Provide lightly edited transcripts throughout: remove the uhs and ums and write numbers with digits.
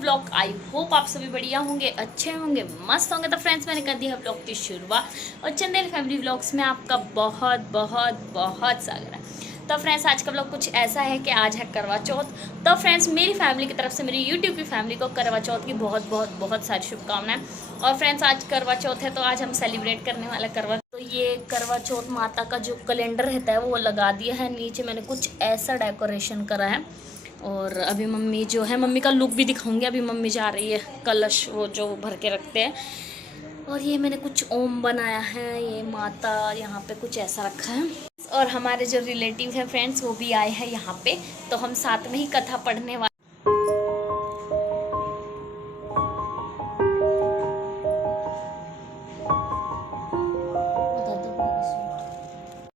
Vlog. I hope आप सभी बढ़िया होंगे, अच्छे होंगे, मस्त होंगे। तो फ्रेंड्स मैंने कर दी है व्लॉग की शुरुआत और चंदेल फैमिली व्लॉग्स में आपका बहुत बहुत बहुत स्वागत है। तो फ्रेंड्स आज का व्लॉग कुछ ऐसा है कि आज है करवा चौथ। तो फ्रेंड्स मेरी फैमिली की तरफ से मेरी यूट्यूब की फैमिली को करवा चौथ की बहुत बहुत बहुत सारी शुभकामनाएं। और फ्रेंड्स आज करवा चौथ है तो आज हम सेलिब्रेट करने वाले करवा। तो ये करवा चौथ माता का जो कैलेंडर रहता है वो लगा दिया है। नीचे मैंने कुछ ऐसा डेकोरेशन करा है। और अभी मम्मी जो है, मम्मी का लुक भी दिखाऊंगी। अभी मम्मी जा रही है कलश वो जो भर के रखते हैं। और ये मैंने कुछ ओम बनाया है, ये माता यहाँ पे कुछ ऐसा रखा है। और हमारे जो रिलेटिव हैं फ्रेंड्स वो भी आए हैं यहाँ पे, तो हम साथ में ही कथा पढ़ने वाले।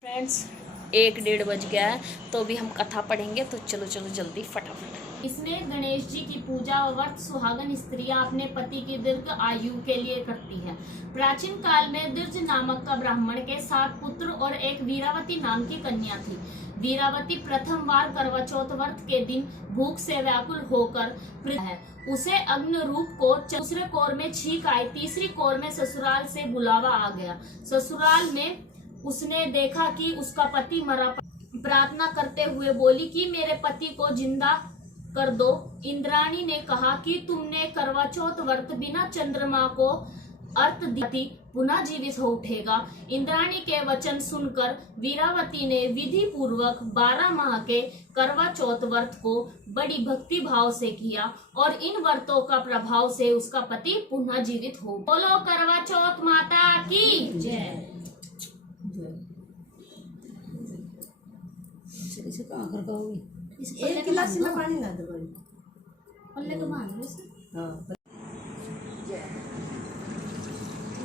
फ्रेंड्स 1-1:30 बज गया है तो अभी हम कथा पढ़ेंगे। तो चलो चलो जल्दी फटाफट। इसमें गणेश जी की पूजा और व्रत सुहागन स्त्रियां अपने पति की दीर्घ आयु के लिए करती है। प्राचीन काल में दीर्घ नामक का ब्राह्मण के 7 पुत्र और एक वीरावती नाम की कन्या थी। वीरावती प्रथम बार करवा चौथ व्रत के दिन भूख से व्याकुल होकर है। उसे अग्नि रूप को दूसरे कोर में छींक आई, तीसरी कोर में ससुराल से बुलावा आ गया। ससुराल में उसने देखा कि उसका पति मरा। प्रार्थना करते हुए बोली कि मेरे पति को जिंदा कर दो। इंद्राणी ने कहा कि तुमने करवा चौथ व्रत बिना चंद्रमा को अर्थ दी पुनः जीवित हो उठेगा। इंद्राणी के वचन सुनकर वीरावती ने विधि पूर्वक 12 माह के करवा चौथ व्रत को बड़ी भक्ति भाव से किया और इन व्रतों का प्रभाव से उसका पति पुनः जीवित हो। बोलो करवा चौथ माता की जय। इसे कहाँ कर पाओगी? एक गिलास में पानी ना दो भाई, पल्ले तो बांध लो इसे। हाँ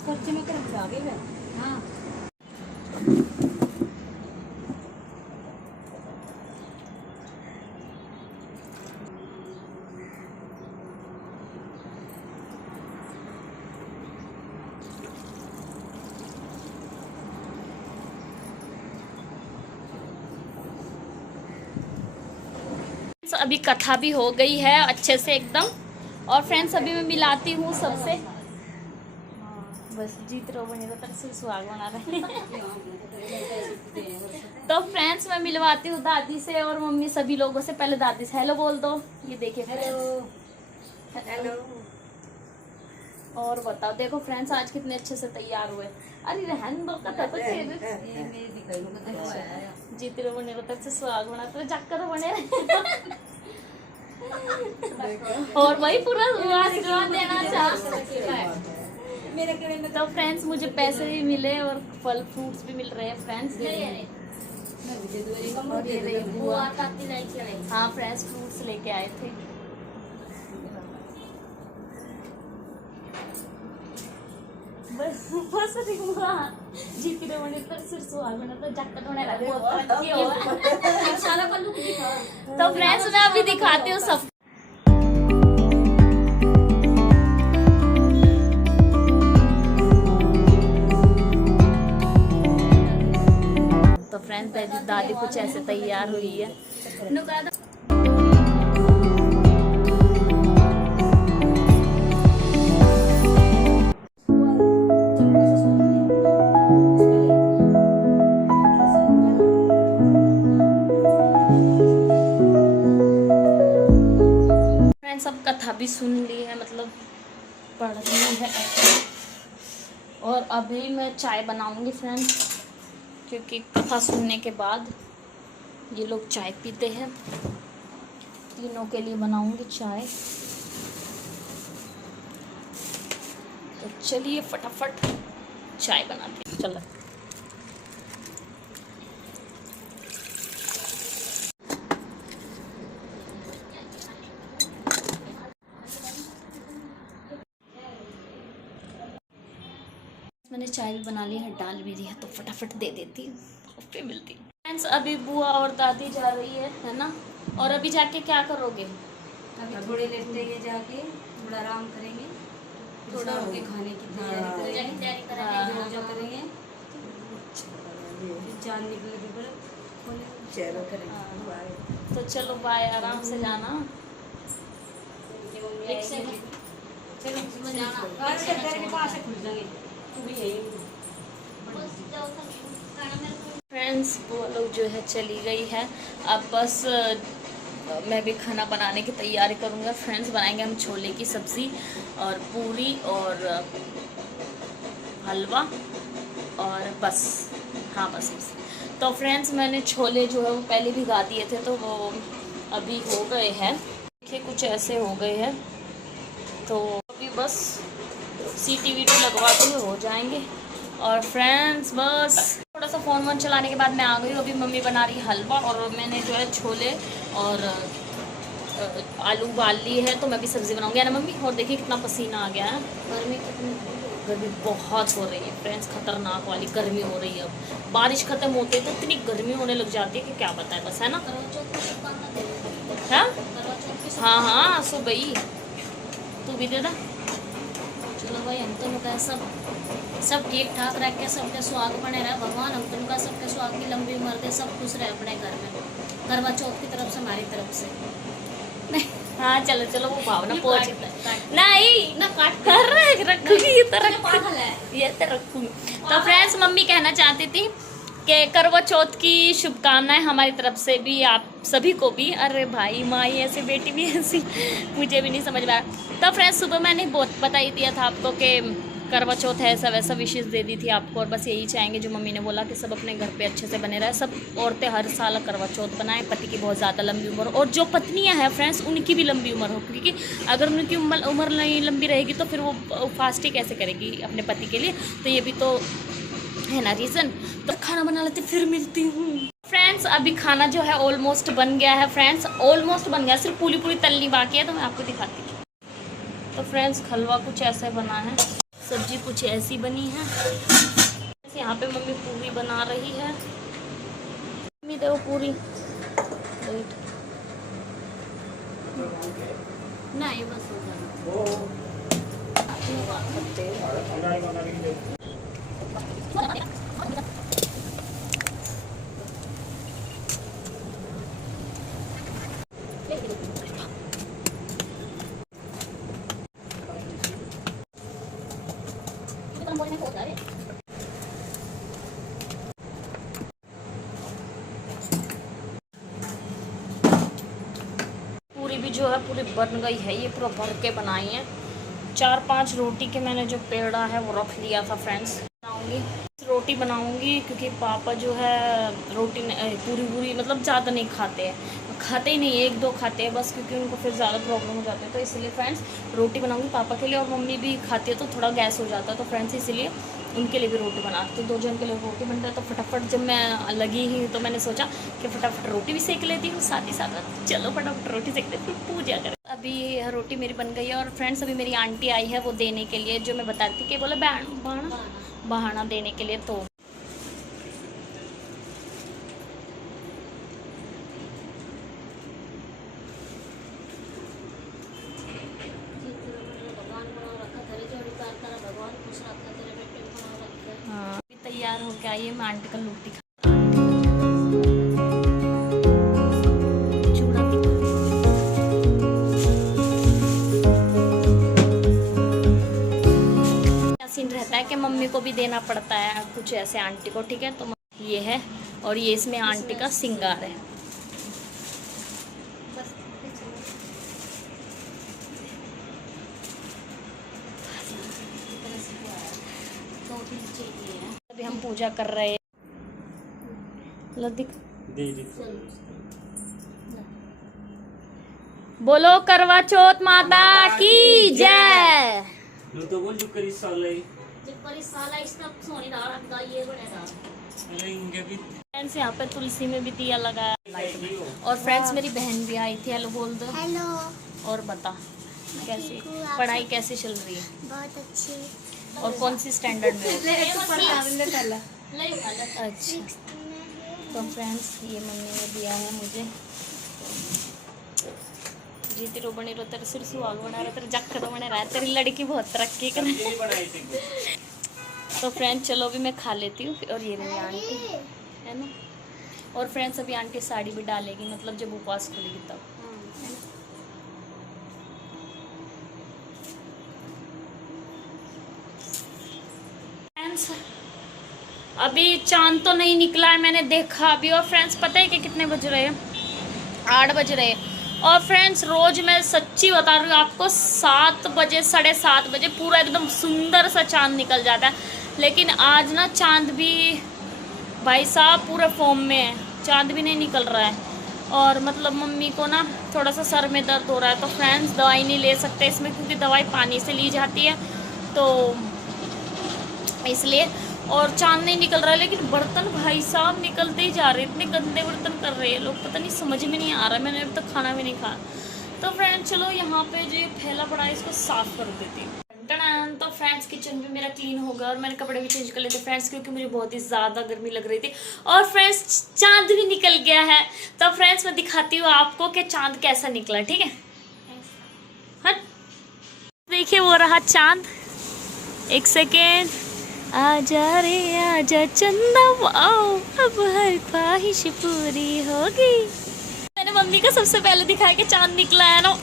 खर्चे में कर आगे है। हाँ अभी कथा भी हो गई है अच्छे से एकदम। और फ्रेंड्स अभी मैं मिलाती हूँ सबसे। बस जीत रहो बने तक से सुहाग बना रहे तो फ्रेंड्स मैं मिलवाती हूँ दादी से और मम्मी सभी लोगों से। पहले दादी से हेलो बोल दो। ये देखिए हेलो हेलो। और बताओ, देखो फ्रेंड्स आज कितने अच्छे से तैयार हुए। अरे रहन दो कथा तो जीत रहो बने तक से सुहाग बना तो जाकर तो बने और वही पूरा आशीर्वाद देना चाह। तो फ्रेंड्स मुझे पैसे भी मिले और फल फ्रूट्स भी मिल रहे हैं फ्रेंड्स। हाँ फ्रेंड्स फ्रूट्स लेके आए थे। बस बस जीती रे बने तो सिर सुहाग बना तो जाकर होने लगा। तो फ्रेंड्स मैं अभी दिखाती हूँ सब। तो फ्रेंड्स दादी कुछ ऐसे तैयार हुई है। सब कथा भी सुन ली है, मतलब पढ़ ली है। और अभी मैं चाय बनाऊंगी फ्रेंड्स, क्योंकि कथा सुनने के बाद ये लोग चाय पीते हैं। तीनों के लिए बनाऊंगी चाय। तो चलिए फटाफट चाय बनाते हैं। चलो मैंने चाय भी बना ली है, डाल भी दी है, तो फटाफट दे देती हूँ और फिर मिलती हूँ। फ्रेंड्स अभी बुआ और दादी जा रही है ना। और अभी जाके क्या करोगे? अभी थोड़ी लेटेंगे, जाके थोड़ा आराम करेंगे, थोड़ा होके खाने की तैयारी करेंगे, पूजा करेंगे, फिर चांद निकलेगी पर तो चलो बाय, आराम से जाना। मम्मी चलो उसमें जाना तेरे के पास से खुल जाएंगे तू भी यही फ्रेंड्स वो लोग जो है चली गई है। अब बस मैं भी खाना बनाने की तैयारी करूँगा। फ्रेंड्स बनाएंगे हम छोले की सब्ज़ी और पूरी और हलवा और बस, हाँ बस। तो फ्रेंड्स मैंने छोले जो है वो पहले भिगा दिए थे, तो वो अभी हो गए हैं, देखिए कुछ ऐसे हो गए हैं। तो अभी बस सीटी वीटी लगवा के हो जाएंगे। और फ्रेंड्स बस थोड़ा सा फ़ोन वोन चलाने के बाद मैं आ गई। अभी मम्मी बना रही हलवा और मैंने जो है छोले और आलू उबाल ली है, तो मैं भी सब्ज़ी बनाऊंगी ना मम्मी। और देखिए कितना पसीना आ गया है। गर्मी बहुत हो रही है फ्रेंड्स, खतरनाक वाली गर्मी हो रही है। अब बारिश खत्म होती है तो इतनी गर्मी होने लग जाती है कि क्या बताएं, बस है ना। हाँ हाँ सुबह ही तू भी दे दा। चलो भाई हम तो नुका सब ठीक ठाक रह के सबके सुहाग बने रहे भगवान। हम तो नुका सबके सुहाग की लंबी उम्र दे, सब खुश रहे अपने घर में। करवा चौथ की तरफ से हमारी तरफ से नहीं। हाँ चलो चलो वो भावना पहुंच नहीं ना काट कर रखूंगी ये तो रखूंगी। तो फ्रेंड्स मम्मी कहना चाहती थी कि करवा चौथ की शुभकामनाएं हमारी तरफ से भी, आप सभी को भी। अरे भाई माँ ही ऐसे बेटी भी ऐसी, मुझे भी नहीं समझ में आया। तो फ्रेंड्स सुबह मैंने बहुत बता ही दिया था आपको कि करवा चौथ है, ऐसा वैसा विशेष दे दी थी आपको। और बस यही चाहेंगे जो मम्मी ने बोला कि सब अपने घर पे अच्छे से बने रहे। सब औरतें हर साल करवा चौथ बनाएं, पति की बहुत ज़्यादा लंबी उम्र हो, और जो पत्नियां हैं फ्रेंड्स उनकी भी लंबी उम्र हो, क्योंकि अगर उनकी उम्र नहीं लंबी रहेगी तो फिर वो फास्टिंग कैसे करेगी अपने पति के लिए। तो ये भी तो है ना रीज़न। तो खाना बना लेते फिर मिलती हूँ। फ्रेंड्स अभी खाना जो है ऑलमोस्ट बन गया है। फ्रेंड्स ऑलमोस्ट बन गया, सिर्फ पूरी पूरी तलनी बाकी है, तो मैं आपको दिखाती हूँ। तो फ्रेंड्स हलवा कुछ ऐसे बना है, सब्जी कुछ ऐसी बनी है। यहाँ पे मम्मी पूरी बना रही है। मम्मी देखो पूरी नहीं बस पूरी भी जो है पूरी बन गई है। ये पूरा भर के बनाई है। 4-5 रोटी के मैंने जो पेड़ा है वो रख लिया था। फ्रेंड्स बनाऊंगी रोटी बनाऊंगी, क्योंकि पापा जो है रोटी पूरी मतलब ज़्यादा नहीं खाते हैं, खाते ही नहीं, 1-2 खाते हैं बस, क्योंकि उनको फिर ज़्यादा प्रॉब्लम हो जाती है। तो इसलिए फ्रेंड्स रोटी बनाऊंगी पापा के लिए, और मम्मी भी खाती है तो थोड़ा गैस हो जाता है। तो फ्रेंड्स इसलिए उनके लिए भी रोटी बनाती हूँ। 2 जन के लिए रोटी बनता है। तो फटाफट जब मैं लगी ही तो मैंने सोचा कि फटाफट रोटी भी सेक लेती हूँ साथ ही साथ। चलो फटाफट रोटी सेकते फिर पूजा करें। अभी रोटी मेरी बन गई है। और फ्रेंड्स अभी मेरी आंटी आई है वो देने के लिए, जो मैं बता रही थी कि बोला बहाना देने के लिए। तो हाँ तैयार होके आइए, मैं आंटी का लुक दिखा। सीन रहता है कि मम्मी को भी देना पड़ता है कुछ ऐसे आंटी को, ठीक है। तो ये है, और ये इसमें आंटी का सिंगार है। अभी हम पूजा कर रहे हैं। बोलो करवा चौथ माता की जय। तो बोल जो करी साला फ्रेंड्स यहाँ पे तुलसी में भी दिया लगाया लाइट में। और फ्रेंड्स मेरी बहन भी आई थी। हेलो बोल दो। हेलो। और बता कैसे पढ़ाई कैसी चल रही है? बहुत अच्छी। और कौन सी स्टैंडर्ड में? अच्छा। तो फ्रेंड्स ये मम्मी ने दिया है मुझे। जीती रो बनी रो तेरे सिर सुहाग बना रहा, तेरे जख तो बने रहा है, तेरी लड़की बहुत तरक्की कर। तो फ्रेंड्स चलो अभी मैं खा लेती हूँ। और ये मेरी आंटी है ना। और फ्रेंड्स अभी आंटी साड़ी भी डालेगी, मतलब जब उपवास खुलेगी तब। अभी चांद तो नहीं निकला है, मैंने देखा अभी। और फ्रेंड्स पता है कि कितने बज रहे हैं? 8 बज रहे हैं। और फ्रेंड्स रोज़ मैं सच्ची बता रही हूँ आपको, 7 बजे 7:30 बजे पूरा एकदम सुंदर सा चांद निकल जाता है। लेकिन आज ना चांद भी भाई साहब पूरे फॉर्म में है, चांद भी नहीं निकल रहा है। और मतलब मम्मी को ना थोड़ा सा सर में दर्द हो रहा है, तो फ्रेंड्स दवाई नहीं ले सकते इसमें, क्योंकि दवाई पानी से ली जाती है, तो इसलिए। और चांद नहीं निकल रहा है, लेकिन बर्तन भाई साहब निकलते ही जा रहे हैं। इतने गंदे बर्तन कर रहे हैं लोग, पता नहीं, समझ में नहीं आ रहा है। मैंने अब तक खाना भी नहीं खाया। तो फ्रेंड्स चलो यहाँ पे जो ये फैला पड़ा है इसको साफ़ कर देती हूँ। तो फ्रेंड्स किचन भी मेरा क्लीन हो गया और मैंने कपड़े भी चेंज कर लेते फ्रेंड्स, क्योंकि मुझे बहुत ही ज़्यादा गर्मी लग रही थी। और फ्रेंड्स चांद भी निकल गया है। तो फ्रेंड्स मैं दिखाती हूँ आपको कि चांद कैसा निकला, ठीक है? हाँ देखिए वो रहा चांद। एक सेकेंड, आजा रे आजा चंदा, वाओ अब हर ख्वाहिश पूरी होगी। मैंने मम्मी को सबसे पहले दिखाया कि चांद निकला है ना।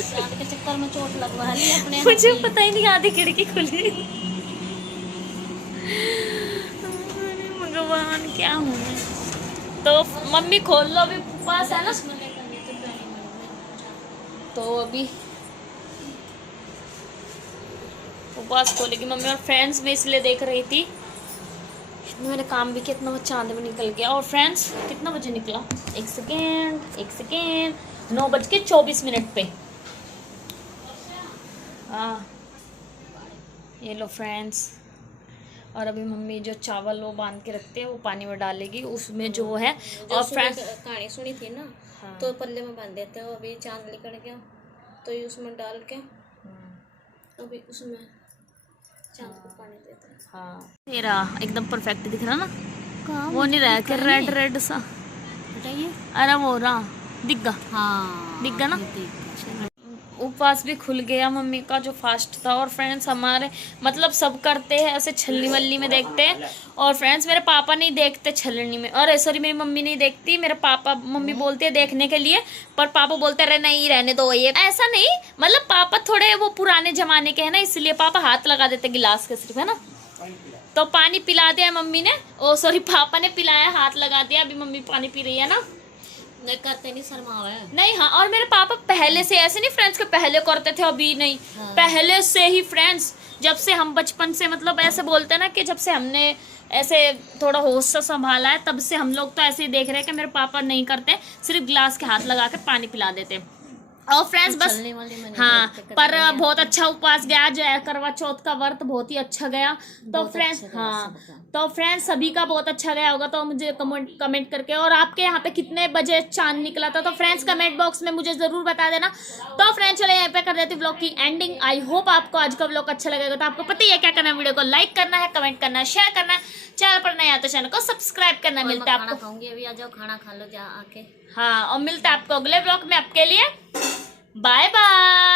चांद के चक्कर में चोट लगवा ली अपने। मुझे पता ही नहीं, आधी खिड़की खुली। भगवान क्या हूँ मैं। तो मम्मी खोल लो, अभी पास है ना, तो अभी उपवास खोलेगी मम्मी। और फ्रेंड्स भी इसलिए देख रही थी, मैंने काम भी किया, इतना चांद भी निकल गया। और फ्रेंड्स कितना बजे निकला? एक सेकेंड, 9:24 पे। हाँ ये लो फ्रेंड्स। और अभी मम्मी जो चावल वो बांध के रखते हैं वो पानी में डालेगी, उसमें जो है। और फ्रेंड्स कहानी सुनी थी ना, हाँ। तो पल्ले में बांध देते हो। अभी चांद निकल गया तो ये उसमें डाल के अभी उसमें चांद को पानी देते हैं। हाँ मेरा एकदम परफेक्ट दिख रहा ना, वो नहीं रहा कि रेड रेड सा। बताइए। अरे वो रहा दिख गा, हाँ दिख गा ना। उपवास भी खुल गया मम्मी का जो फास्ट था। और फ्रेंड्स हमारे मतलब सब करते हैं ऐसे छलनी वल्ली में देखते हैं। और फ्रेंड्स मेरे पापा नहीं देखते छलनी में, और सॉरी मेरी मम्मी नहीं देखती। मेरे पापा, मम्मी बोलते हैं देखने के लिए, पर पापा बोलते रहे नहीं रहने दो ये। ऐसा नहीं, मतलब पापा थोड़े वो पुराने जमाने के हैं ना, इसलिए पापा हाथ लगा देते गिलास के सिर्फ, है ना। तो पानी पिला दिया मम्मी ने, ओ सॉरी पापा ने पिलाया, हाथ लगा दिया। अभी मम्मी पानी पी रही है ना। नहीं करते नहीं, शर्मा है नहीं। हाँ और मेरे पापा पहले से ऐसे नहीं फ्रेंड्स के पहले करते थे, अभी नहीं। हाँ। पहले से ही फ्रेंड्स, जब से हम बचपन से मतलब ऐसे बोलते हैं ना कि जब से हमने ऐसे थोड़ा होश से संभाला है, तब से हम लोग तो ऐसे ही देख रहे हैं कि मेरे पापा नहीं करते, सिर्फ गिलास के हाथ लगा के पानी पिला देते। और फ्रेंड्स बस हाँ, पर बहुत अच्छा उपवास गया जो है, करवा चौथ का व्रत बहुत ही अच्छा गया। तो फ्रेंड्स हाँ, तो फ्रेंड्स सभी का बहुत अच्छा गया होगा, तो मुझे कमेंट करके। और आपके यहाँ पे कितने बजे चांद निकला था, तो फ्रेंड्स कमेंट बॉक्स में मुझे जरूर बता देना। तो फ्रेंड्स चले यहाँ पे कर देती व्लॉग की एंडिंग। आई होप आपको आज का व्लॉग अच्छा लगेगा। तो आपको पता ही है क्या करना है, वीडियो को लाइक करना है, कमेंट करना है, शेयर करना है, चैनल पर नया तो चैनल को सब्सक्राइब करना है। मिलता है आपको, खाऊंगी अभी, आ जाओ खाना खा लो जा आके। हाँ, और मिलता है आपको अगले व्लॉग में। आपके लिए बाय बाय।